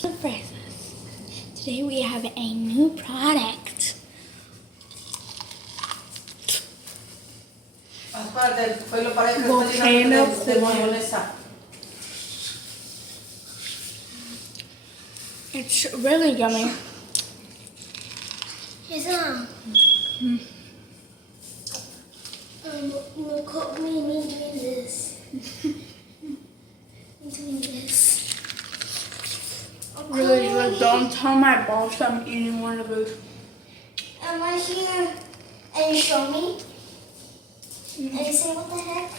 Vressas. Today we have a new product. Volcano corn. It's really yummy. Look at me doing this. Doing this. Really good. Don't tell my boss I'm eating one of those. Am I here? And you show me? And you say, what the heck?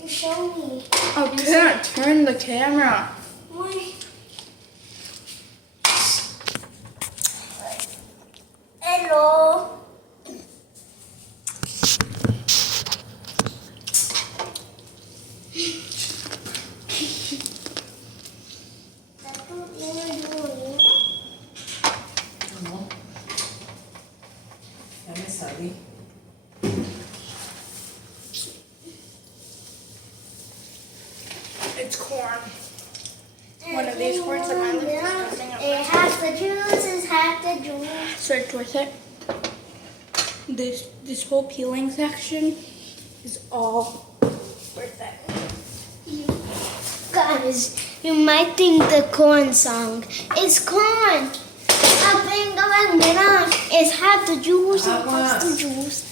You show me. I can't turn the camera. Why? Hello. It's corn. One of these corns that my lips is disgusting. It has the juice, it has the juice. So it's worth it. This whole peeling section is all worth it. You guys, you might think the corn song is corn. It's half the juice, it has the juice.